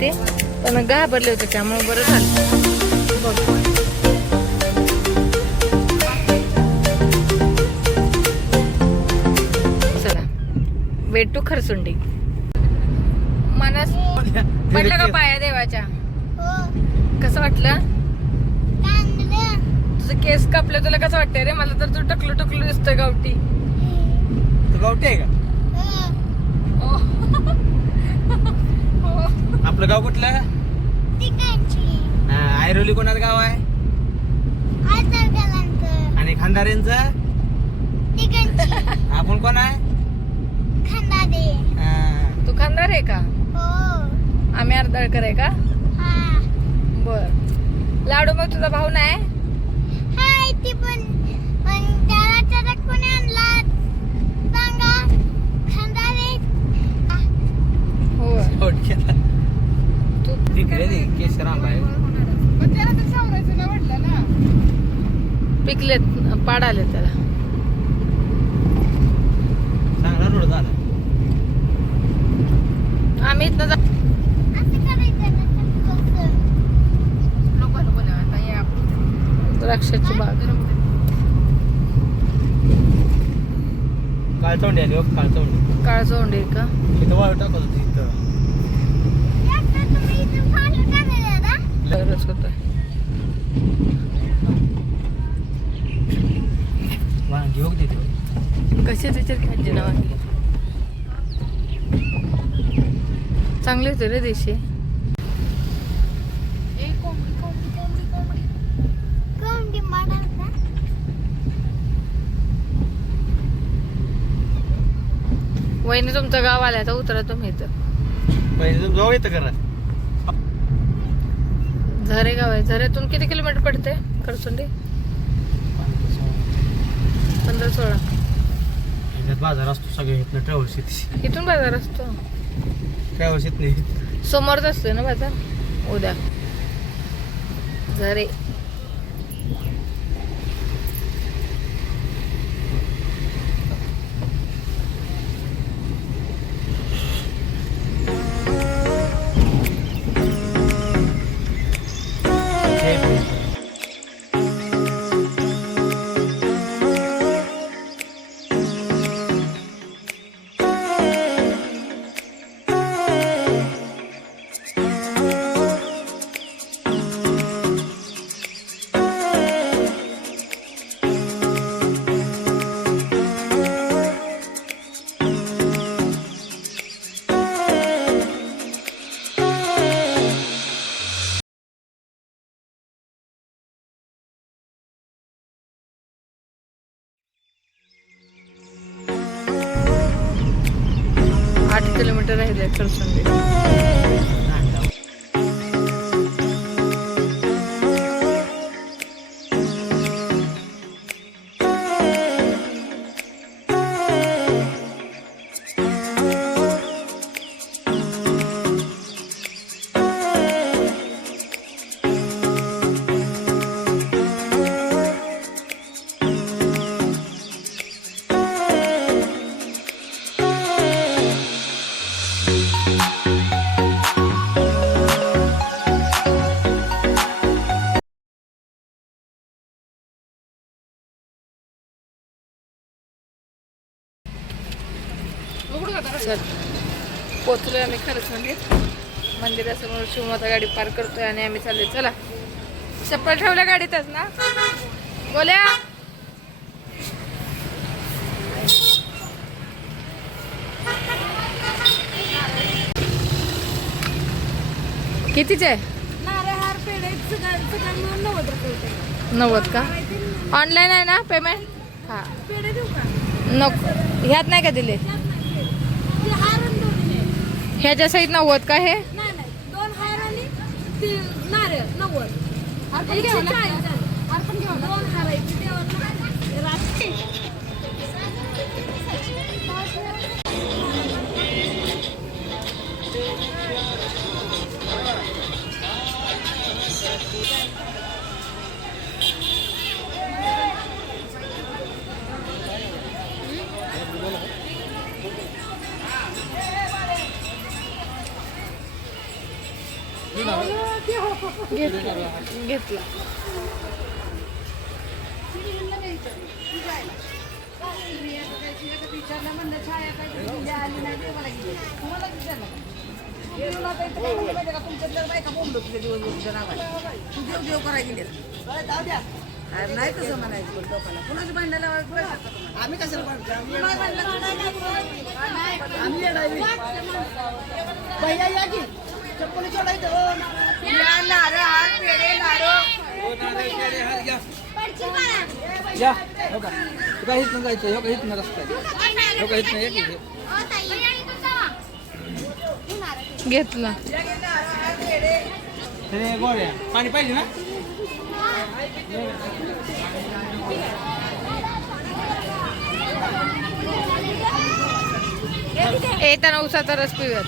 होते पण घाबरले होते त्यामुळे बरं झालं. बघ. चला भेटू खरसुंडी. मनस पडलं का पाया देवाच्या? कसं वाटलं? तुझं केस कापलं तुला कसं वाटतंय रे? मला तर तू टकलू टकलू दिसतोय गावठी. गावठी आहे का? आपलं गाव कुठलं? आयरोली कोणाचं गाव आहे? आणि खंदारेंचं? आपण कोण आहे? तू खंदार आहे का? आम्ही अर्धळकर आहे का? बर. लाडू मग तुझा भाऊ नाही? पिकलेत पाडाले त्याला. चांगला रोड झाला. आम्ही इथनं द्राक्षाची बाग. काळचोंडी आली. काळचोंडी काळचोंडी का? इथं वाळू टाकत होती. इथं होत. वांगी बघ तिथे कसे त्याच्यात खायचे ना वांगी? चांगले होते रे देशी. वहिनी तुमचं गाव आलाय तर उतरा तुम्ही इथं. पहिले जाऊ येतं करा. झरे गाव आहे. झऱ्यातून किती किलोमीटर पडते खरसुंडी? 15-16. बाजार असतो सगळे. इथनं ट्रॅव्हल्स येते. इथून बाजार असतो? ट्रॅव्हल्स येत नाही. समोरच असतोय ना बाजार. उद्या झरे. किलोमीटर राहिले खरसुंडी. पोचलोय आम्ही खरसुंडीत. मंदिरासमोर शिवमाता गाडी पार्क करतोय आणि आम्ही चाललोय. चला. चप्पल ठेवल्या गाडीतच ना? बोल्या कितीचे? 90 का? ऑनलाईन आहे ना पेमेंट? हा. नको. ह्यात नाही का दिले? ह्याच्या सहित 90 का? हे 2 हार आणि 3 नारळ 90. आपण घेऊ ना. आपण घेऊ 2 हारायची देवाला रात्री. घेतला. नाही तसं म्हणायचं लोकांना कुणाची भांडणं आम्ही कशाला चप्पल सोडायचं नारळ हात पेढे या हो का काहीच नाही जायचं हो काहीच नाही रस्ता हो काहीच नाही घेतला. गोळ्या पाणी पाहिजे ना येताना उसाचा रस पिऊयात.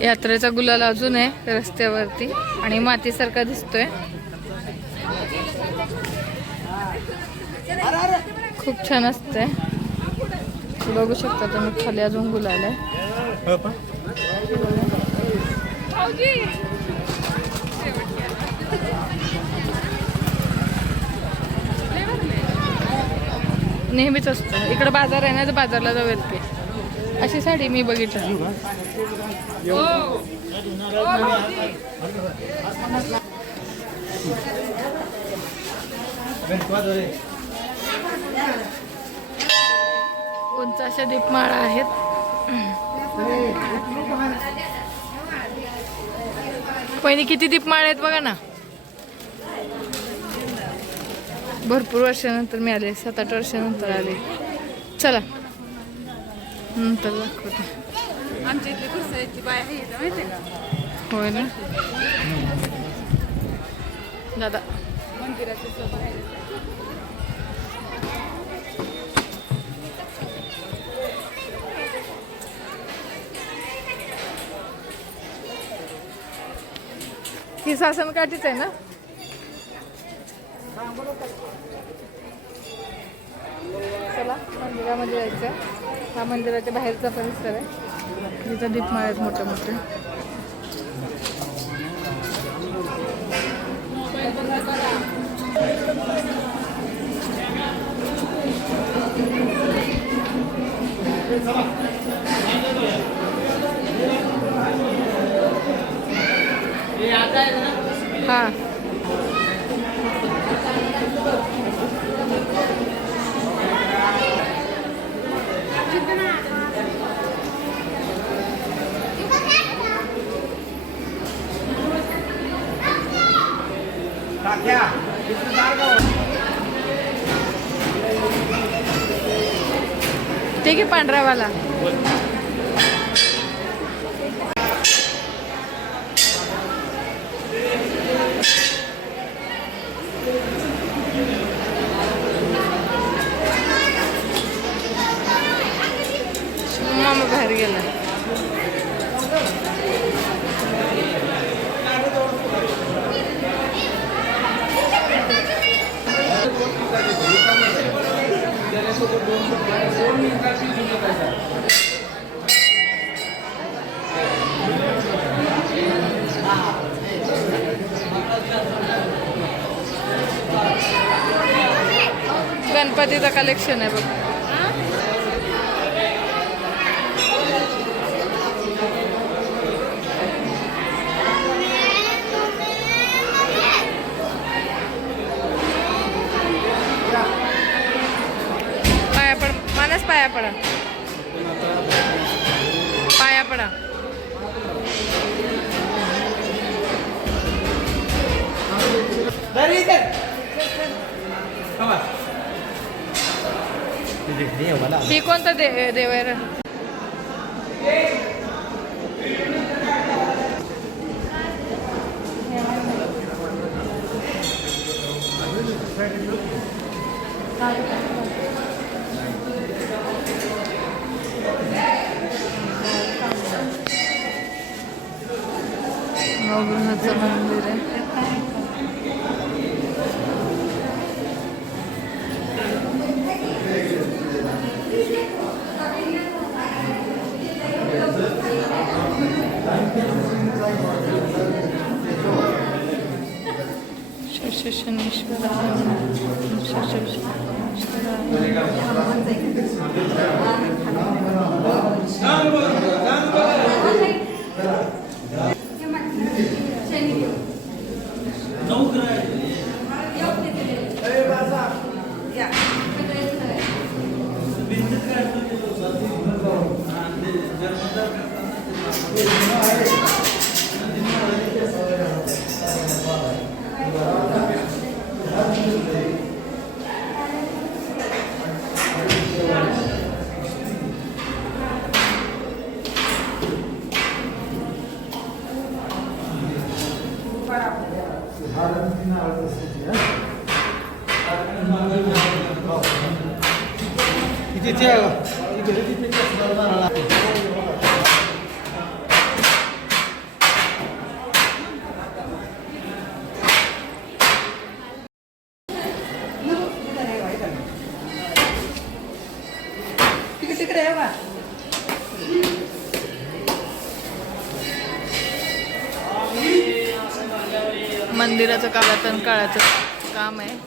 यात्रेचा गुलाल अजून आहे रस्त्यावरती आणि मातीसारखा दिसतोय. खूप छान असतंय. बघू शकता तुम्ही खाली अजून गुलाल आहे. नेहमीच असतं इकडं बाजार आहे ना तर बाजारला जाऊयात की. अशी साडी मी बघितली. उंच अशा दीपमाळा आहेत. पहिली किती दीपमाळा आहेत बघा ना. भरपूर वर्षानंतर मी आले 7-8 वर्षानंतर आले. चला नंतर दाखवते. आमच्या इथली कुर्साची बाय आहे माहिती का होय ना दादा. मंदिराच्या समोर ही सासन काठीच आहे ना. चला मंदिरामध्ये जायचं. हा मंदिराच्या बाहेरचा परिसर आहे जिथं दीपमाळ आहेत मोठे मोठे. हा ठीक आहे पांढरावाला. मामा बाहेर गेला. गणपतीचं कलेक्शन आहे बघ. पाया पड मानस. पाया पडा. पाया पडा. ही कोणता देव आहे रे? नवग्रहाचं मंदिर आहे. तिकडे आहे बा. मंदिराचं काळातन काळाचं काम आहे.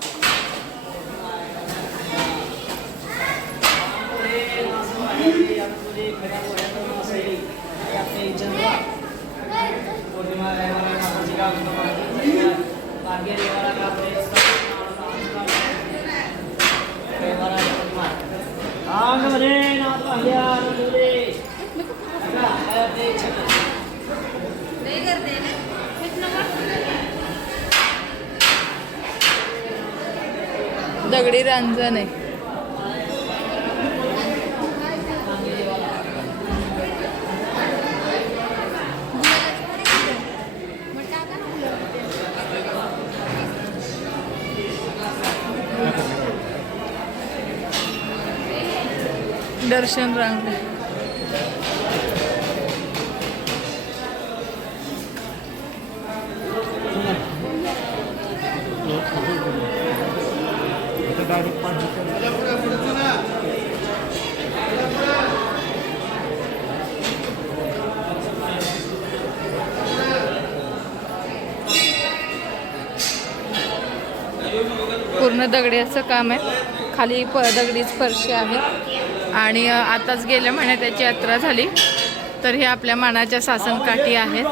दगडी रांजण आहे. दर्शन रांग पूर्ण दगडी असं काम आहे. खाली दगडीच फरशी आहे. आणि आताच गेल्या महिन्यात त्याची यात्रा झाली. तर हे आपल्या मानाच्या सासनकाठी आहेत.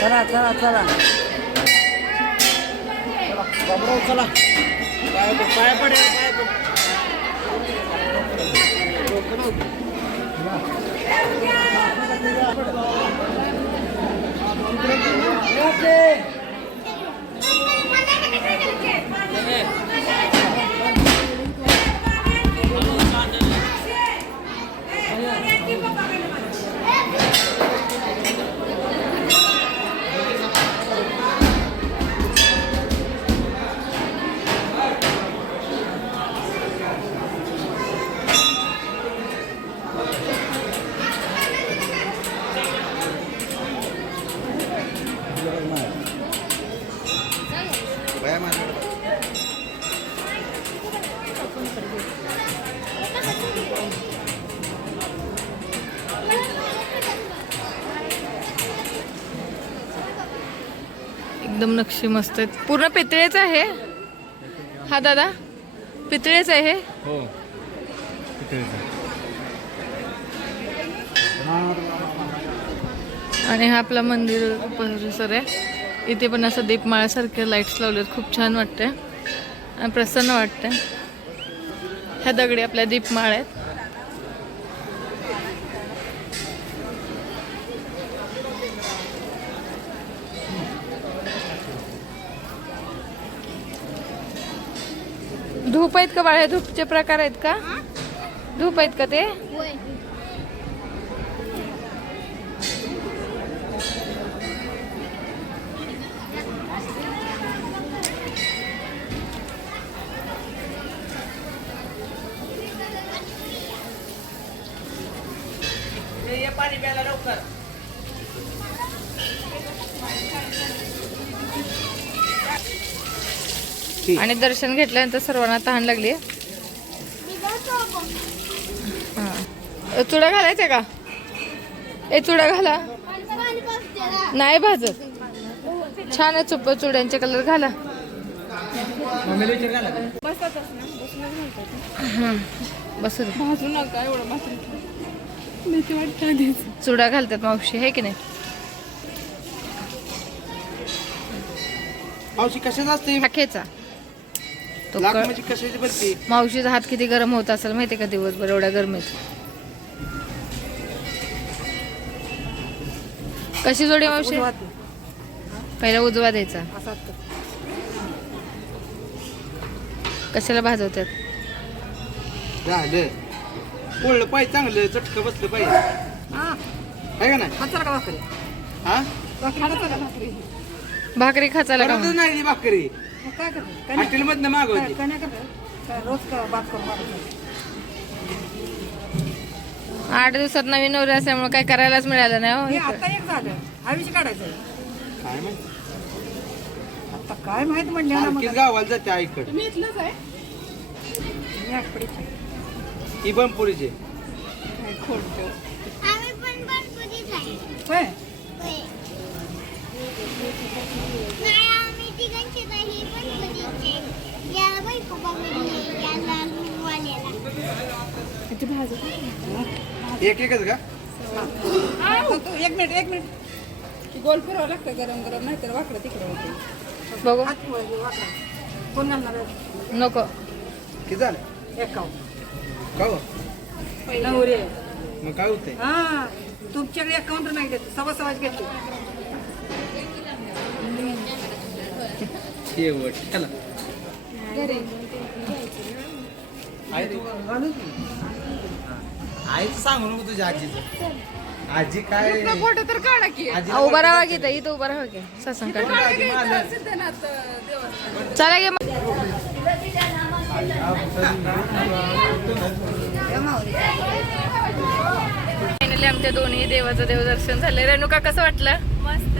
चला चला चला बाबराव चला. पाय पडेल एकदम नक्षी मस्त आहेत. पूर्ण पितळेच आहे हा दादा. पितळेच आहे. हो आणि हा आपला मंदिर परिसर आहे. इथे पण असं दीपमाळ्यासारखे लाईट्स लावलेत. खूप छान वाटते आणि प्रसन्न वाटते. ह्या दगडी आपल्या दीपमाळ आहेत. धूप आहेत का बाळ्या? धूपचे प्रकार आहेत का? धूप आहेत का ते? मावशी आणि दर्शन घेतल्यानंतर सर्वांना तहान लागली. हा चुडा घालायचा का? ए चुडा घाला. नाही भाजत. छान आहे चुप चुड्यांचे कलर घाला. बस भाजू नका एवढं भाजून चुडा घालतात मावशी आहे की नाही? मावशी कशाच असते टाकेचा तो लाख म्हणजे कशाची बनते? मावशीचा हात किती गरम होत असेल माहितीये का दिवसभर एवढ्या गरमीत. कशी जोडी मावशी? पहिला उजवा द्यायचा. कशाला भाजवतात? झालं पोळलं पाहिजे चांगलं चटकं बसलं पाहिजे आहे का नाही? हा भाकरी खाचायला का करतच नाही ती भाकरी हॉटेल मधनं मागवते. आठ दिवसात नवीन नवरी असल्यामुळे काय करायलाच मिळालं नाही हो. काय माहिती आता काय माहित म्हणलं ना सारखीच गावाला जाते आईकडे. तुम्ही इथलंच आहे? ही बनपुरीचे आम्ही पण बनपुरीच आहे. होय नाही आम्ही तिघांची ही बनपुरीचे. याला बायको बघली याला वाल्याला. एक एकच का? तू एक मिनिट की गोल फिरावं लागतं गरम गरम नाही तर वाकडं तिकडं होते. बघू कोण घालणार आहे? नको. किती झालं एक काव का हो? नवरे मग काय होतंय? हा तुमच्याकडे एक काउंटर नाही देत सवाज घेतो. शेवट चला आई तू आईचं सांगू नको तुझ्या आजीचं. आजी काय फोटो तर काढा की. आजीला उभा राहा की ताई, इथं उभा राहा की सत्संग काढ. आजी मारलं. सिद्धनाथ देवस्थान. चला गे फायनली आमच्या दोन्ही देवाचं देवदर्शन झालं. रेणुका कसं वाटलं? मस्त.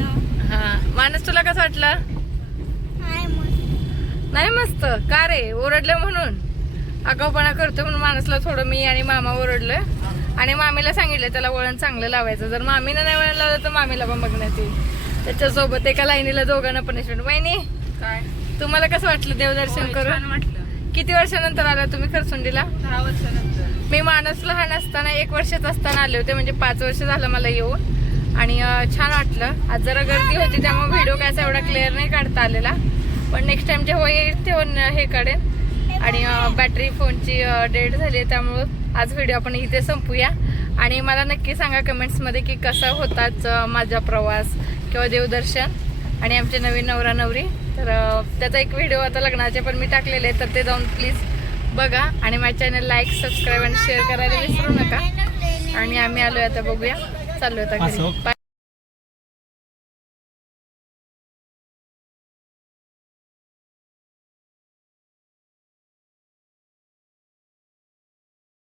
हा मानस तुला कसं वाटलं? हाय मस्त. नाही मस्त का रे? ओरडलं म्हणून आगाऊपणा करतो म्हणून माणसला थोडं मी आणि मामा ओरडलं आणि मामीला सांगितलं त्याला वळण चांगलं लावायचं. जर मामीनं नाही वळण लावलं तर मामीला पण बघण्यात येईल. त्याच्यासोबत एका लाईनीला दोघांना पनिशमेंट. वहिनी काय तुम्हाला कसं वाटलं देवदर्शन छान करून? वाटलं. किती वर्षानंतर आला तुम्ही खरसुंडीला? 10 वर्षानंतर. मी मानस लहान असताना 1 वर्षाचा असताना आले होते, म्हणजे 5 वर्ष झालं मला येऊन. आणि छान वाटलं. आज जरा गर्दी होती त्यामुळे व्हिडिओ काय असा एवढा क्लिअर नाही काढता आलेला, पण नेक्स्ट टाइम जेव्हा येईल तेव्हा हे काढेन. आणि बॅटरी फोनची डेट झाली आहे त्यामुळं आज व्हिडिओ आपण इथे संपूया. आणि मला नक्की सांगा कमेंट्समध्ये की कसा होताच माझा प्रवास किंवा देवदर्शन आणि आमचे नवीन नवरा नवरी. तर त्याचा एक व्हिडिओ आता लग्नाचे पण मी टाकलेले आहे, तर ते जाऊन प्लीज बघा. आणि माझ्या चॅनल लाईक सबस्क्राईब आणि शेअर करायला विसरू नका. आणि आम्ही आलोय आता, बघूया चालू आता घरी.